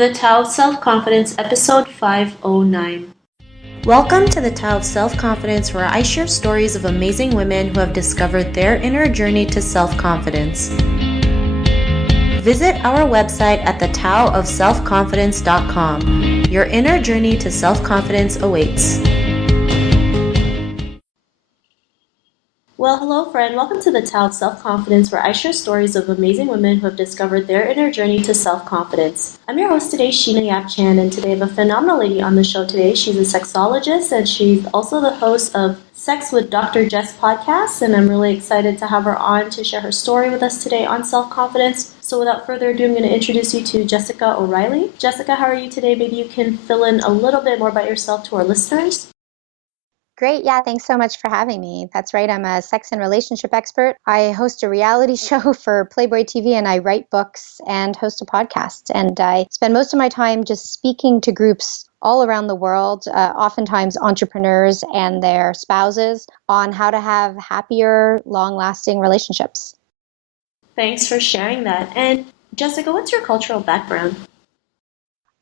The Tao of Self-Confidence, Episode 509. Welcome to the Tao of Self-Confidence, where I share stories of amazing women who have discovered their inner journey to self-confidence. Visit our website at thetaoofselfconfidence.com. Your inner journey to self-confidence awaits. Well, hello friend. Welcome to the Tao of Self-Confidence, where I share stories of amazing women who have discovered their inner journey to self-confidence. I'm your host today, Sheena Yap-Chan, and today I have a phenomenal lady on the show today. She's a sexologist, and she's also the host of Sex with Dr. Jess podcast, and I'm really excited to have her on to share her story with us today on self-confidence. So without further ado, I'm going to introduce you to Jessica O'Reilly. Jessica, how are you today? Maybe you can fill in a little bit more about yourself to our listeners. Great. Yeah, thanks so much for having me. That's right. I'm a sex and relationship expert. I host a reality show for Playboy TV, and I write books and host a podcast. And I spend most of my time just speaking to groups all around the world, oftentimes entrepreneurs and their spouses, on how to have happier, long-lasting relationships. Thanks for sharing that. And Jessica, what's your cultural background?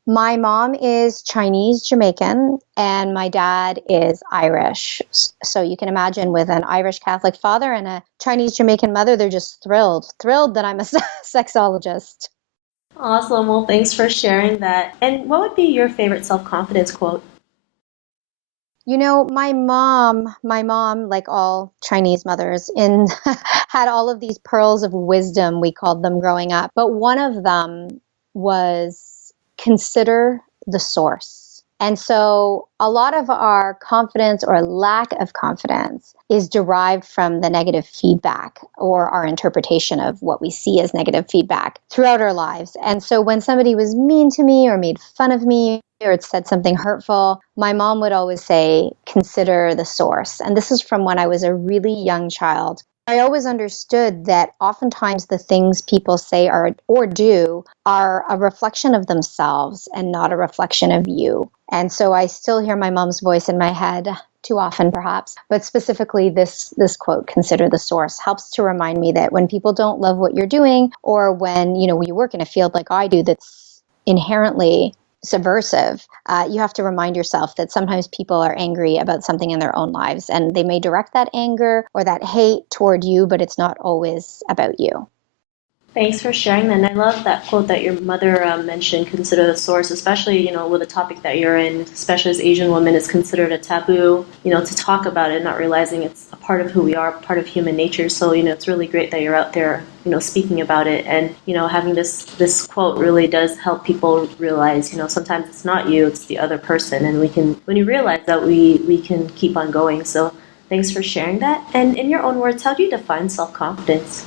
My mom is Chinese Jamaican and my dad is Irish. So you can imagine, with an Irish Catholic father and a Chinese Jamaican mother, they're just thrilled that I'm a sexologist. Awesome. Well, thanks for sharing that. And what would be your favorite self-confidence quote? You know, my mom, like all Chinese mothers, had all of these pearls of wisdom, we called them growing up. But one of them was, consider the source. And so a lot of our confidence or lack of confidence is derived from the negative feedback or our interpretation of what we see as negative feedback throughout our lives. And so when somebody was mean to me or made fun of me or it said something hurtful, my mom would always say, consider the source. And this is from when I was a really young child. I always understood that oftentimes the things people say or do are a reflection of themselves and not a reflection of you. And so I still hear my mom's voice in my head, too often perhaps, but specifically this quote, consider the source, helps to remind me that when people don't love what you're doing, or when you work in a field like I do that's inherently subversive, you have to remind yourself that sometimes people are angry about something in their own lives, and they may direct that anger or that hate toward you, but it's not always about you. Thanks for sharing that. And I love that quote that your mother mentioned, consider the source, especially, with the topic that you're in, especially as Asian women, it's considered a taboo, to talk about it, not realizing it's a part of who we are, part of human nature. So, it's really great that you're out there, speaking about it. And, having this quote really does help people realize, sometimes it's not you, it's the other person. And when you realize that, we can keep on going. So thanks for sharing that. And in your own words, how do you define self-confidence?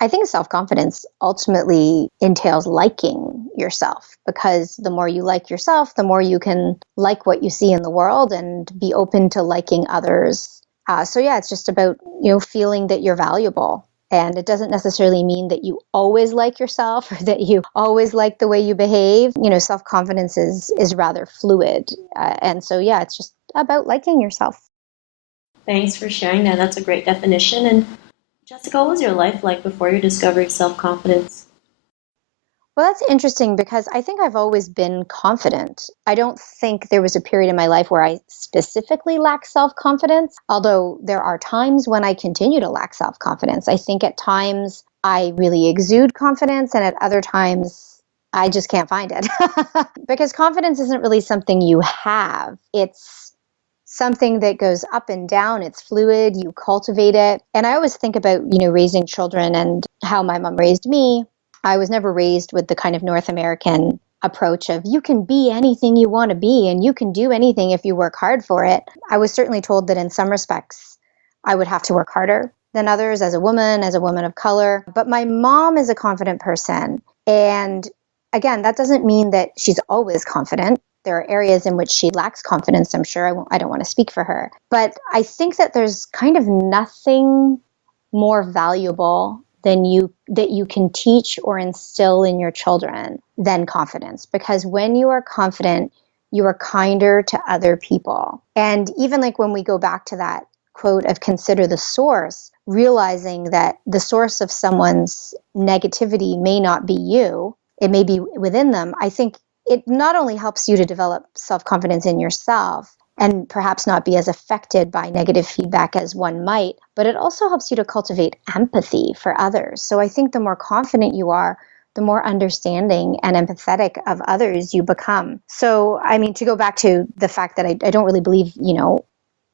I think self-confidence ultimately entails liking yourself, because the more you like yourself, the more you can like what you see in the world and be open to liking others. So yeah, it's just about, feeling that you're valuable. And it doesn't necessarily mean that you always like yourself or that you always like the way you behave. Self-confidence is rather fluid. And so yeah, it's just about liking yourself. Thanks for sharing that. That's a great definition. And Jessica, what was your life like before you discovered self-confidence? Well, that's interesting because I think I've always been confident. I don't think there was a period in my life where I specifically lacked self-confidence, although there are times when I continue to lack self-confidence. I think at times I really exude confidence, and at other times I just can't find it. Because confidence isn't really something you have. It's something that goes up and down. It's fluid. You cultivate it. And I always think about, raising children and how my mom raised me. I was never raised with the kind of North American approach of you can be anything you want to be and you can do anything if you work hard for it. I was certainly told that in some respects I would have to work harder than others as a woman of color. But my mom is a confident person. And again, that doesn't mean that she's always confident. There are areas in which she lacks confidence, I'm sure. I don't want to speak for her. But I think that there's kind of nothing more valuable that you can teach or instill in your children than confidence. Because when you are confident, you are kinder to other people. And even like when we go back to that quote of consider the source, realizing that the source of someone's negativity may not be you, it may be within them, I think it not only helps you to develop self-confidence in yourself and perhaps not be as affected by negative feedback as one might, but it also helps you to cultivate empathy for others. So I think the more confident you are, the more understanding and empathetic of others you become. So, I mean, to go back to the fact that I don't really believe,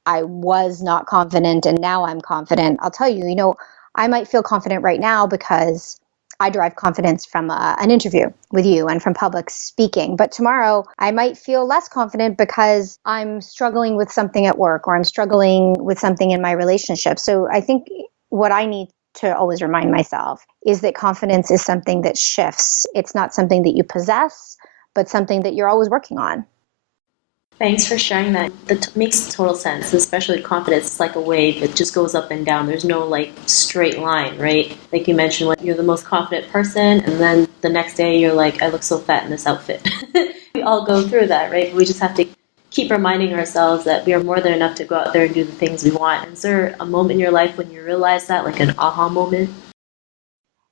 I was not confident and now I'm confident. I'll tell you, I might feel confident right now because I derive confidence from an interview with you and from public speaking. But tomorrow I might feel less confident because I'm struggling with something at work or I'm struggling with something in my relationship. So I think what I need to always remind myself is that confidence is something that shifts. It's not something that you possess, but something that you're always working on. Thanks for sharing that. That makes total sense, especially confidence. It's like a wave that just goes up and down. There's no like straight line, right? Like you mentioned, when you're the most confident person, and then the next day you're like, I look so fat in this outfit. We all go through that, right? We just have to keep reminding ourselves that we are more than enough to go out there and do the things we want. Is there a moment in your life when you realize that, like an aha moment?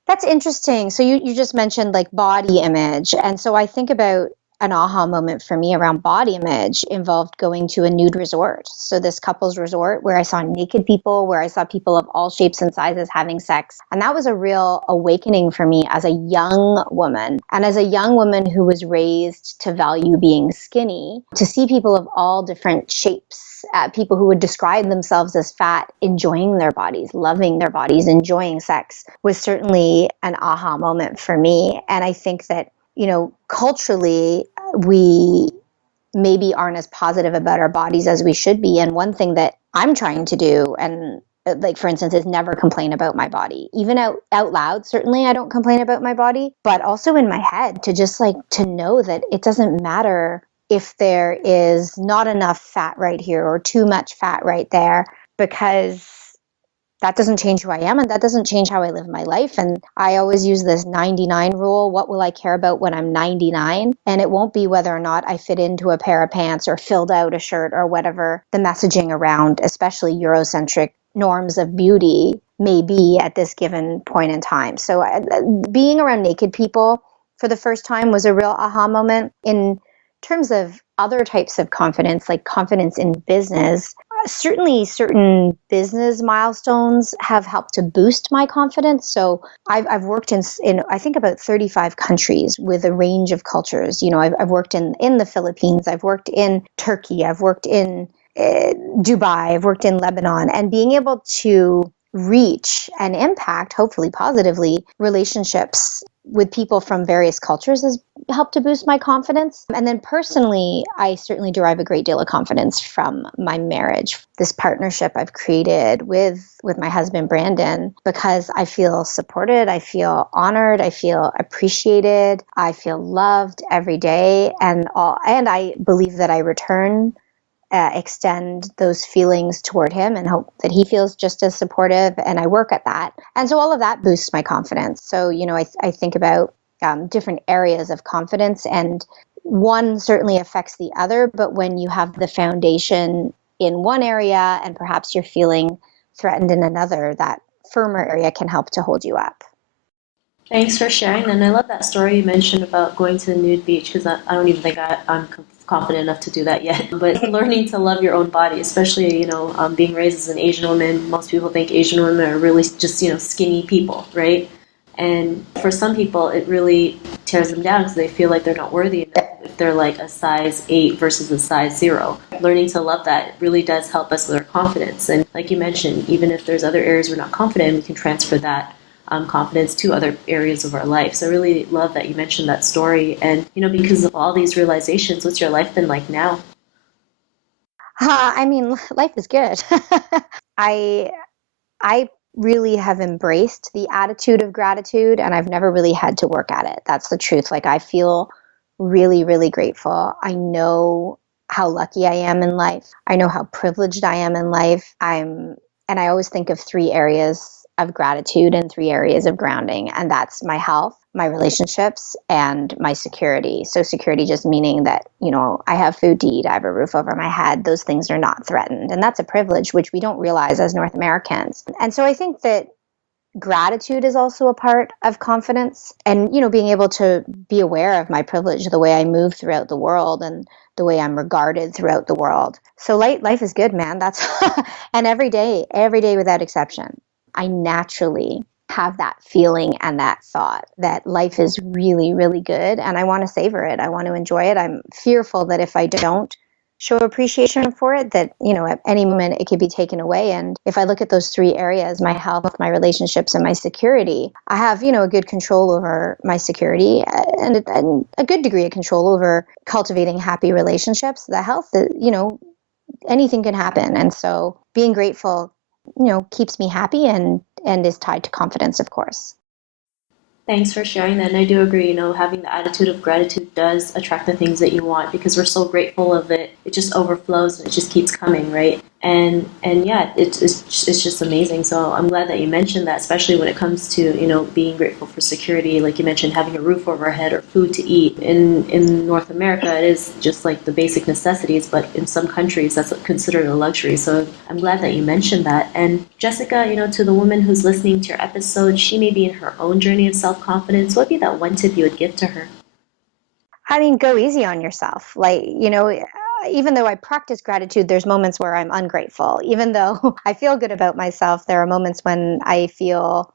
That's interesting. So you just mentioned like body image. And so I think about an aha moment for me around body image involved going to a nude resort. So this couple's resort where I saw naked people, where I saw people of all shapes and sizes having sex. And that was a real awakening for me as a young woman. And as a young woman who was raised to value being skinny, to see people of all different shapes, people who would describe themselves as fat, enjoying their bodies, loving their bodies, enjoying sex was certainly an aha moment for me. And I think that, culturally, we maybe aren't as positive about our bodies as we should be. And one thing that I'm trying to do, and like, for instance, is never complain about my body. Even out loud, certainly I don't complain about my body, but also in my head to just like to know that it doesn't matter if there is not enough fat right here or too much fat right there, because that doesn't change who I am and that doesn't change how I live my life. And I always use this 99 rule. What will I care about when I'm 99? And it won't be whether or not I fit into a pair of pants or filled out a shirt or whatever the messaging around, especially Eurocentric norms of beauty may be at this given point in time. So being around naked people for the first time was a real aha moment. In terms of other types of confidence, like confidence in business, certainly certain business milestones have helped to boost my confidence. So I've worked in I think about 35 countries with a range of cultures. I've worked in the Philippines, I've worked in Turkey, I've worked in Dubai, I've worked in Lebanon, and being able to reach and impact, hopefully positively, relationships with people from various cultures has helped to boost my confidence. And then personally, I certainly derive a great deal of confidence from my marriage, this partnership I've created with my husband, Brandon, because I feel supported, I feel honored, I feel appreciated, I feel loved every day. And I believe that I extend those feelings toward him and hope that he feels just as supportive, and I work at that. And so all of that boosts my confidence. So, I think about different areas of confidence, and one certainly affects the other, but when you have the foundation in one area and perhaps you're feeling threatened in another, that firmer area can help to hold you up. Thanks for sharing. And I love that story you mentioned about going to the nude beach, because I don't even think I'm confident enough to do that yet. But learning to love your own body, especially, being raised as an Asian woman, most people think Asian women are really just, skinny people, right? And for some people, it really tears them down because they feel like they're not worthy enough if they're like a size 8 versus a size 0. Learning to love that really does help us with our confidence. And like you mentioned, even if there's other areas we're not confident in, we can transfer that confidence to other areas of our life. So I really love that you mentioned that story. And, because of all these realizations, what's your life been like now? I mean, life is good. I I really have embraced the attitude of gratitude, and I've never really had to work at it. That's the truth. Like, I feel really, really grateful. I know how lucky I am in life. I know how privileged I am in life. And I always think of 3 areas of gratitude and 3 areas of grounding, and that's my health, my relationships, and my security. So security just meaning that, I have food to eat, I have a roof over my head, those things are not threatened. And that's a privilege, which we don't realize as North Americans. And so I think that gratitude is also a part of confidence. And, being able to be aware of my privilege, the way I move throughout the world and the way I'm regarded throughout the world. So life is good, man. That's, and every day without exception, I naturally have that feeling and that thought that life is really, really good. And I want to savor it. I want to enjoy it. I'm fearful that if I don't show appreciation for it, that, at any moment it could be taken away. And if I look at those three areas, my health, my relationships, and my security, I have, a good control over my security and a good degree of control over cultivating happy relationships. The health, anything can happen. And so being grateful, keeps me happy and is tied to confidence, of course. Thanks for sharing that. And I do agree, having the attitude of gratitude does attract the things that you want because we're so grateful of it. It just overflows and it just keeps coming, right? And yeah, it's just amazing. So I'm glad that you mentioned that, especially when it comes to, being grateful for security. Like you mentioned, having a roof over our head or food to eat. In North America, it is just like the basic necessities, but in some countries, that's considered a luxury. So I'm glad that you mentioned that. And Jessica, to the woman who's listening to your episode, she may be in her own journey of self-confidence. What would be that one tip you would give to her? I mean, go easy on yourself. Even though I practice gratitude, there's moments where I'm ungrateful. Even though I feel good about myself, there are moments when I feel,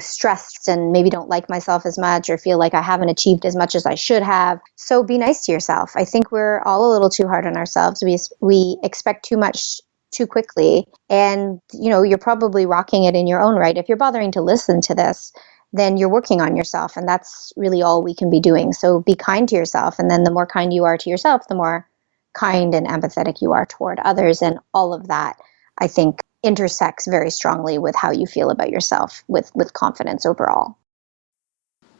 stressed and maybe don't like myself as much or feel like I haven't achieved as much as I should have. So be nice to yourself. I think we're all a little too hard on ourselves. We expect too much too quickly. And, you're probably rocking it in your own right. If you're bothering to listen to this, then you're working on yourself. And that's really all we can be doing. So be kind to yourself. And then the more kind you are to yourself, the more kind and empathetic you are toward others. And all of that, I think, intersects very strongly with how you feel about yourself with confidence overall.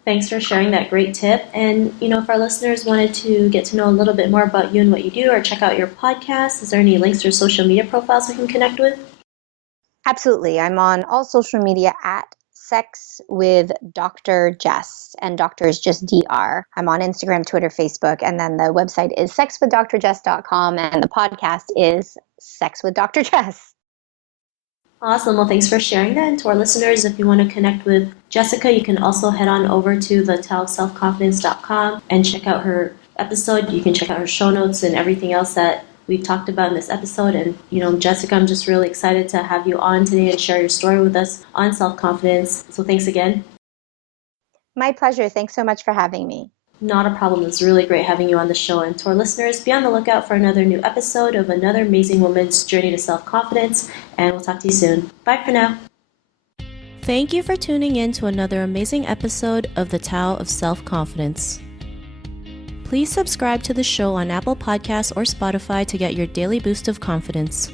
Thanks for sharing that great tip. And, if our listeners wanted to get to know a little bit more about you and what you do or check out your podcast, is there any links or social media profiles we can connect with? Absolutely. I'm on all social media at Sex with Dr. Jess, and Doctor is just DR. I'm on Instagram, Twitter, Facebook, and then the website is sexwithdrjess.com, and the podcast is Sex with Dr. Jess. Awesome. Well, thanks for sharing that. And to our listeners, if you want to connect with Jessica, you can also head on over to thetowofselfconfidence.com and check out her episode. You can check out her show notes and everything else that we talked about in this episode. And, Jessica, I'm just really excited to have you on today and share your story with us on self-confidence. So thanks again. My pleasure. Thanks so much for having me. Not a problem. It's really great having you on the show. And to our listeners, be on the lookout for another new episode of another amazing woman's journey to self-confidence. And we'll talk to you soon. Bye for now. Thank you for tuning in to another amazing episode of The Tao of Self-Confidence. Please subscribe to the show on Apple Podcasts or Spotify to get your daily boost of confidence.